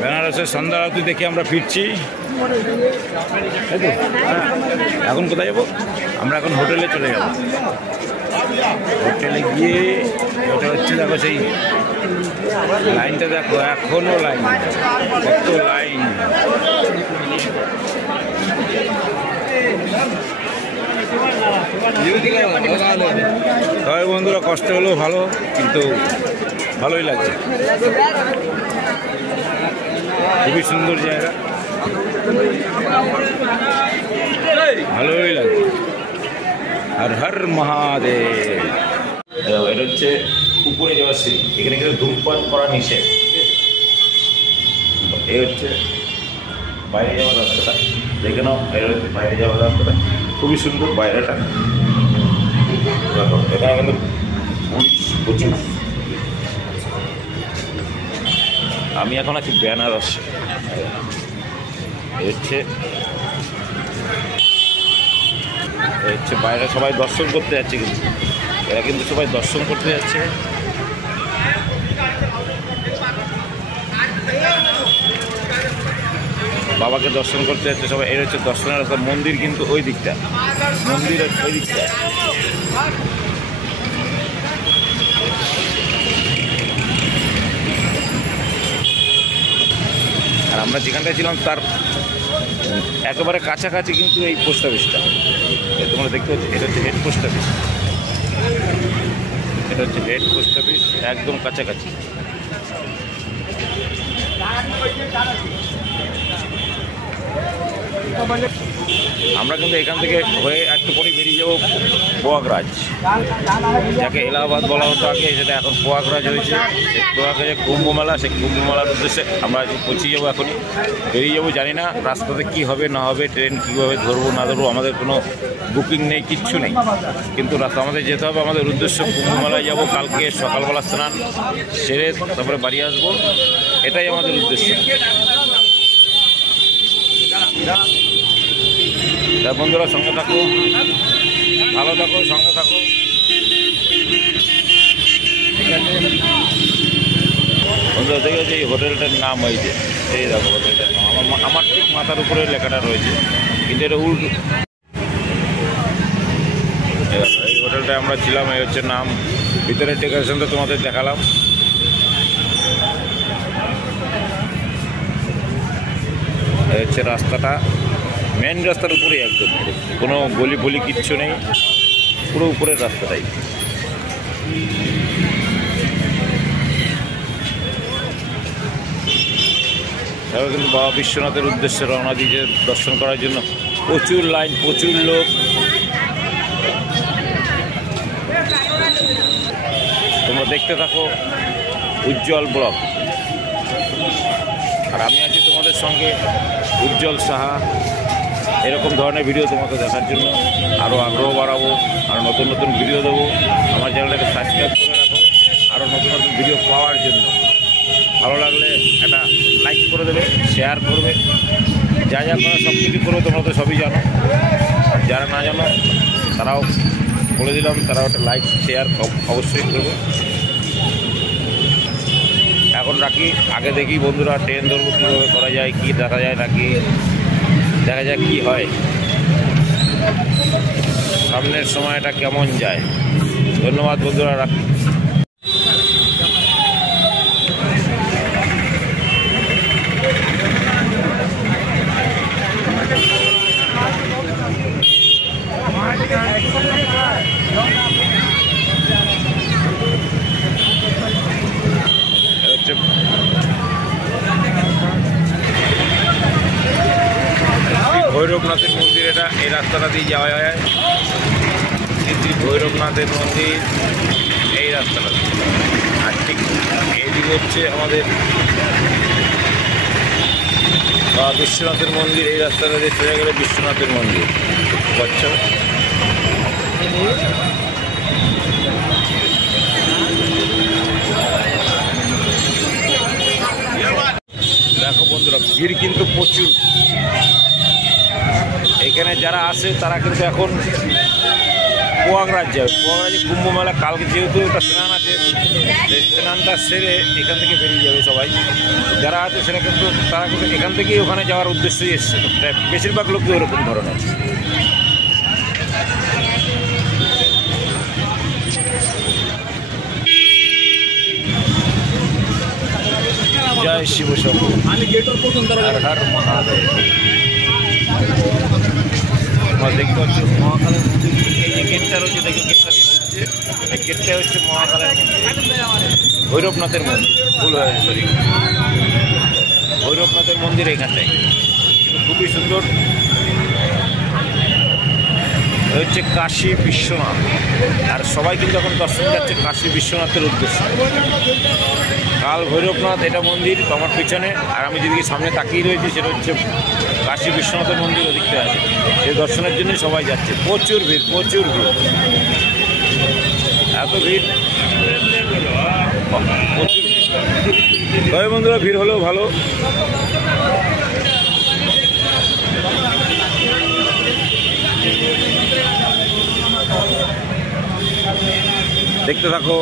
বেনারসের সন্ধ্যা আরতি দেখে আমরা ফিরছি। এখন কোথায় যাবো? আমরা এখন হোটেলে চলে যাব। হোটেলে গিয়ে ওটা হচ্ছে, দেখো সেই লাইনটা দেখো, এখনো লাইন, কত লাইন। তবে বন্ধুরা কষ্ট হলেও ভালো, কিন্তু ভালোই লাগছে, খুবই সুন্দর জায়গা, ভালোই লাগছে। হর হর মহাদেব। এটা হচ্ছে উপরে যাওয়ার সিঁড়ি, এখানে কিন্তু ধূমপান করা নিষেধ। এই হচ্ছে বাইরে যাওয়ার রাস্তাটা, দেখে নাও। এটা হচ্ছে বাইরে যাওয়ার রাস্তাটা, খুবই সুন্দর বাইরেটা। এখানে কিন্তু প্রচুর। আমি এখন আছি বেনারস। হচ্ছে বাইরে সবাই দর্শন করতে যাচ্ছে, কিন্তু এরা কিন্তু সবাই দর্শন করতে যাচ্ছে। বাবাকে দর্শন করতে যাচ্ছে সবাই। এর হচ্ছে দর্শনের রাস্তা। মন্দির কিন্তু ওই দিকটা, মন্দিরের ওই দিকটা। আর আমরা যেখানটায় ছিলাম তার একেবারে কাছাকাছি কিন্তু এই পোস্ট অফিসটা, তোমরা দেখতে পাচ্ছ। এটা হচ্ছে হেড পোস্ট অফিস, এটা হচ্ছে হেড পোস্ট অফিস, একদম কাছাকাছি। আমরা কিন্তু এখান থেকে হয়ে একটু পরে বেরিয়ে যাবো প্রয়াগরাজ, যাকে এলাহাবাদ বলা হতো আগে, সেটা এখন প্রয়াগরাজ হয়েছে। সেই প্রয়াগরাজে কুম্ভ মেলা, সেই কুম্ভ মেলার উদ্দেশ্যে আমরা পৌঁছে যাবো, এখনই বেরিয়ে যাবো। জানি না রাস্তাতে কী হবে না হবে, ট্রেন কীভাবে ধরবো না ধরবো, আমাদের কোনো বুকিং নেই, কিচ্ছু নেই। কিন্তু রাস্তা আমাদের যেতে হবে, আমাদের উদ্দেশ্য কুম্ভ মেলায় যাবো। কালকে সকালবেলা স্নান সেরে তারপরে বাড়ি আসবো, এটাই আমাদের উদ্দেশ্য। বন্ধুরা সঙ্গে থাকো, ভালো থাকো, সঙ্গে থাকো, ঠিক আছে বন্ধুরা। দেখেছি এই হোটেলটার নাম হয়েছে, এই দেখো হোটেলটার নাম আমার ঠিক মাথার উপরে লেখাটা রয়েছে, কিন্তু এটা উল্টো। এই হোটেলটায় আমরা ছিলাম, এই হচ্ছে নাম। ভিতরের ডেকোরেশনটা তোমাদের দেখালাম। এই হচ্ছে রাস্তাটা, মেন রাস্তার উপরেই, একদম কোনো গলি ফলি কিচ্ছু নেই, পুরো উপরের রাস্তাটাই। তারপর কিন্তু বাবা বিশ্বনাথের উদ্দেশ্যে রওনা দিয়েছে দর্শন করার জন্য। প্রচুর লাইন, প্রচুর লোক। তোমরা দেখতে থাকো উজ্জ্বল ব্লগ। আর আমি আছি তোমাদের সঙ্গে, উজ্জ্বল সাহা। এরকম ধরনের ভিডিও তোমাকে দেখার জন্য আরও আগ্রহ বাড়াবো, আরও নতুন নতুন ভিডিও দেবো। আমার চ্যানেলটাকে সাবস্ক্রাইব করে রাখো আরও নতুন নতুন ভিডিও পাওয়ার জন্য। ভালো লাগলে একটা লাইক করে দেবে, শেয়ার করবে, যা যা করা সব কিছু করবে, তোমরা তো সবই জানো। আর যারা না জানো তারাও বলে দিলাম, তারাও একটা লাইক শেয়ার অবশ্যই করবে। এখন রাখি, আগে দেখি বন্ধুরা ট্রেন ধরবো কীভাবে করা যায়, কি দেখা যায় নাকি, দেখা যাক কি হয়, সামনের সময়টা কেমন যায়। ধন্যবাদ বন্ধুরা, রাখি। ভৈরবনাথের মন্দির, এটা এই রাস্তাটা দিয়ে যাওয়া যায়। শ্রী ভৈরবনাথের মন্দির এই রাস্তাটা, আর ঠিক এইদিকে হচ্ছে আমাদের বা বিশ্বনাথের মন্দির। এই রাস্তাটা দিয়ে সোজা গেলে বিশ্বনাথের মন্দির পাচ্ছ। দেখো বন্ধুরা, ভিড় কিন্তু প্রচুর। এখানে যারা আসে তারা কিন্তু এখন প্রয়াগরাজ যায়। প্রয়াগরাজে কুম্ভ মেলা কালকে, যেহেতু একটা স্নান আছে, সেই স্নানটা সেরে এখান থেকে বেরিয়ে যাবে সবাই যারা আছে। সেটা কিন্তু তারা কিন্তু এখান থেকেই ওখানে যাওয়ার উদ্দেশ্যই এসছে। বেশিরভাগ লোকই ওরকম ধরনের। জয় শিব শম্ভু, হর হর মহাদেব। দেখতে পাচ্ছি মহাকালের মন্দির। এই যে গেটটা রয়েছে, দেখো গেটটা দিয়ে ঢুকছে, এই গেটটা হচ্ছে মহাকালের মন্দির, ভৈরবনাথের মন্দির। ভুল হয়ে সরি, ভৈরবনাথের মন্দির এখানটায় খুবই সুন্দর। হচ্ছে কাশী বিশ্বনাথ, আর সবাই কিন্তু এখন দর্শন যাচ্ছে কাশী বিশ্বনাথের উদ্দেশ্যে। কাল ভৈরবনাথ এটা মন্দির আমার পিছনে, আর আমি যেদিকে সামনে তাকিয়ে রয়েছি সেটা হচ্ছে কাশী বিশ্বনাথের মন্দির। ওদিকটা আছে, সেই দর্শনের জন্য সবাই যাচ্ছে। প্রচুর ভিড়, প্রচুর ভিড়, এত ভিড়, প্রচুর ভিড়। তবে বন্ধুরা, ভিড় হলেও ভালো। দেখতে থাকো,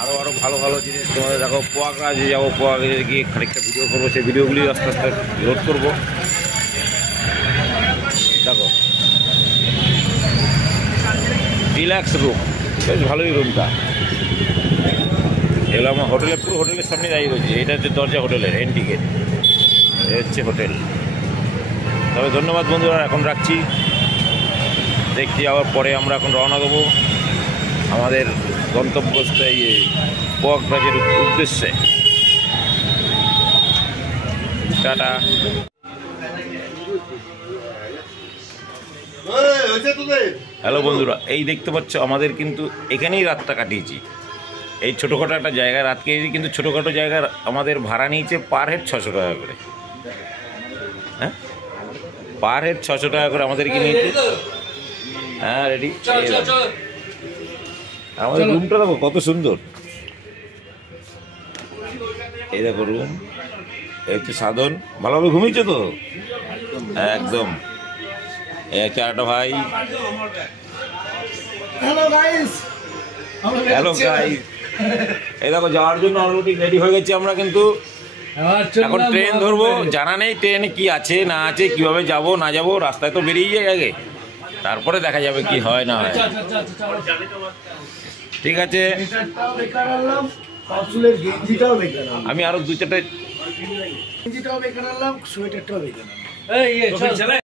আরও ভালো ভালো জিনিস তোমাদের দেখো। প্রয়াগরাজে যাবো, প্রয়াগরাজে গিয়ে খানিকটা ভিডিও করবো, সেই ভিডিওগুলি আস্তে আস্তে লোড করবো। দেখো রিল্যাক্স রুম, বেশ ভালোই রুমটা। এগুলো আমার হোটেলে, পুরো হোটেলের সামনে দাঁড়িয়ে রয়েছে। এটা হচ্ছে দরজা হোটেলের এন্ট্রি গেট, এ হচ্ছে হোটেল। তবে ধন্যবাদ বন্ধুরা, এখন রাখছি। দেখছি আবার পরে আমরা এখন রওনা দেবো আমাদের গন্তব্যস্থায় প্রয়াগরাজের উদ্দেশ্যে। টাটা। হ্যালো বন্ধুরা, এই দেখতে পাচ্ছ আমাদের কিন্তু এখানেই রাতটা কাটিয়েছি। এই ছোটোখাটো একটা জায়গায় রাত কেটেছি, কিন্তু ছোটোখাটো জায়গার আমাদের ভাড়া নিয়েছে পার হেড 600 টাকা করে। হ্যাঁ, পার হেড 600 টাকা করে আমাদেরকে নিয়েছে। হ্যাঁ রেডি। আমাদের রুমটা দেখো কত সুন্দর। এই দেখো রুম, এই হচ্ছে সাধন। ভালোভাবে ঘুমিয়েছো তো একদম। এই হচ্ছে আরেকটা ভাই। হ্যালো গাইস, এই দেখো যাওয়ার জন্য অলরেডি রেডি হয়ে গেছি আমরা। কিন্তু এখন ট্রেন ধরবো, জানা নেই ট্রেনে কি আছে না আছে, কিভাবে যাব না যাব। রাস্তায় তো বেরিয়ে যাই আগে, তারপরে দেখা যাবে কি হয় না হয়। ঠিক আছে, আমি আরো 2-4টা